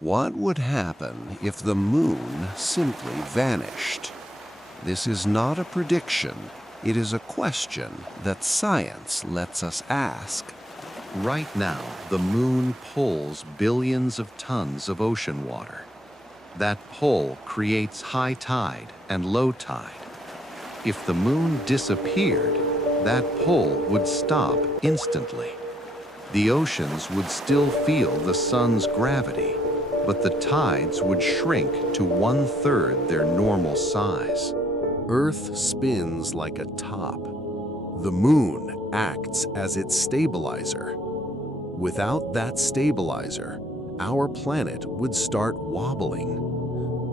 What would happen if the moon simply vanished? This is not a prediction. It is a question that science lets us ask. Right now, the moon pulls billions of tons of ocean water. That pull creates high tide and low tide. If the moon disappeared, that pull would stop instantly. The oceans would still feel the sun's gravity, but the tides would shrink to 1/3 their normal size. Earth spins like a top. The moon acts as its stabilizer. Without that stabilizer, our planet would start wobbling.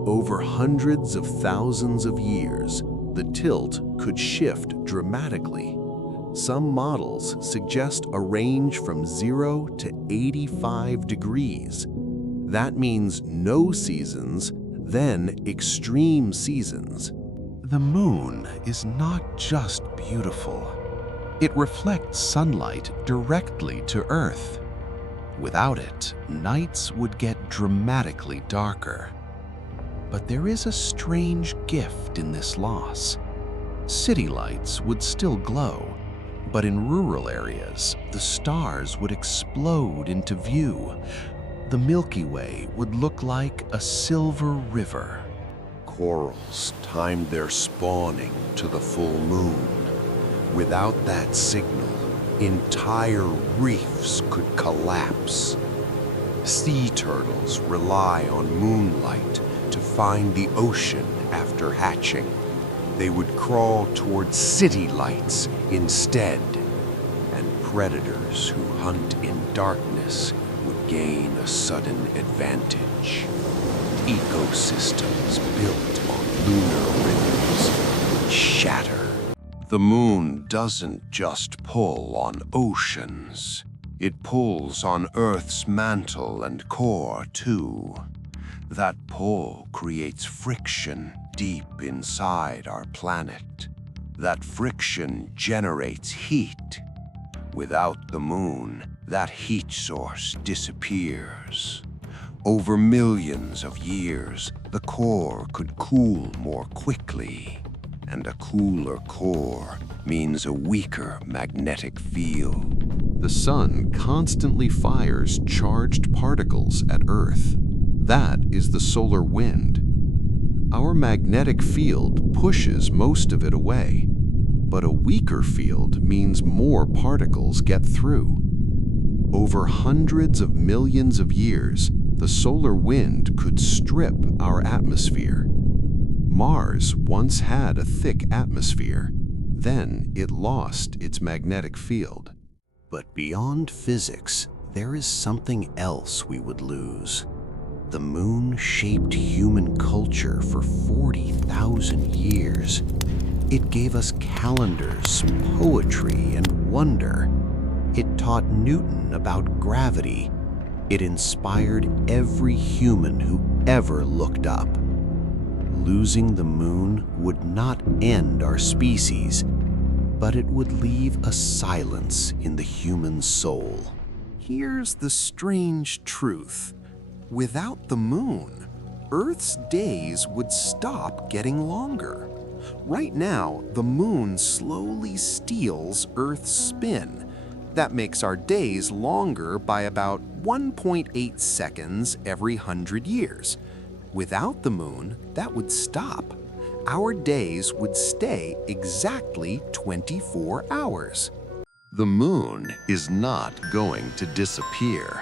Over hundreds of thousands of years, the tilt could shift dramatically. Some models suggest a range from 0 to 85 degrees. That means no seasons, then extreme seasons. The moon is not just beautiful. It reflects sunlight directly to Earth. Without it, nights would get dramatically darker. But there is a strange gift in this loss. City lights would still glow, but in rural areas, the stars would explode into view. The Milky Way would look like a silver river. Corals timed their spawning to the full moon. Without that signal, entire reefs could collapse. Sea turtles rely on moonlight to find the ocean after hatching. They would crawl towards city lights instead, and predators who hunt in darkness would gain a sudden advantage. Ecosystems built on lunar rhythms would shatter. The moon doesn't just pull on oceans. It pulls on Earth's mantle and core, too. That pull creates friction deep inside our planet. That friction generates heat. Without the moon, that heat source disappears. Over millions of years, the core could cool more quickly. And a cooler core means a weaker magnetic field. The sun constantly fires charged particles at Earth. That is the solar wind. Our magnetic field pushes most of it away, but a weaker field means more particles get through. Over hundreds of millions of years, the solar wind could strip our atmosphere. Mars once had a thick atmosphere. Then it lost its magnetic field. But beyond physics, there is something else we would lose. The moon shaped human culture for 40,000 years. It gave us calendars, poetry, and wonder. It taught Newton about gravity. It inspired every human who ever looked up. Losing the moon would not end our species, but it would leave a silence in the human soul. Here's the strange truth. Without the moon, Earth's days would stop getting longer. Right now, the moon slowly steals Earth's spin. That makes our days longer by about 1.8 seconds every 100 years. Without the moon, that would stop. Our days would stay exactly 24 hours. The moon is not going to disappear.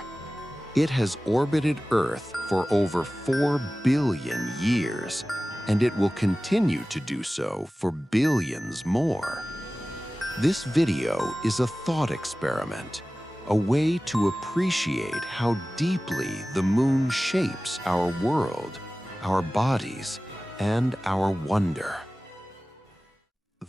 It has orbited Earth for over 4 billion years, and it will continue to do so for billions more. This video is a thought experiment, a way to appreciate how deeply the moon shapes our world, our bodies, and our wonder.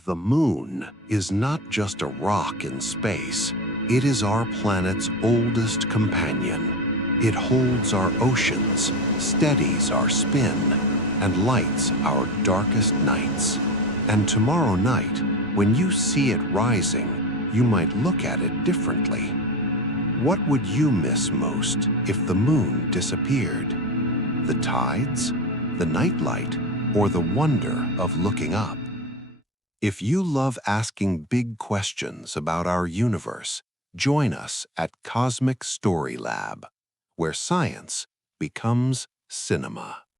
The moon is not just a rock in space. It is our planet's oldest companion. It holds our oceans, steadies our spin, and lights our darkest nights. And tomorrow night, when you see it rising, you might look at it differently. What would you miss most if the moon disappeared? The tides, the nightlight, or the wonder of looking up? If you love asking big questions about our universe, join us at Cosmic Story Lab, where science becomes cinema.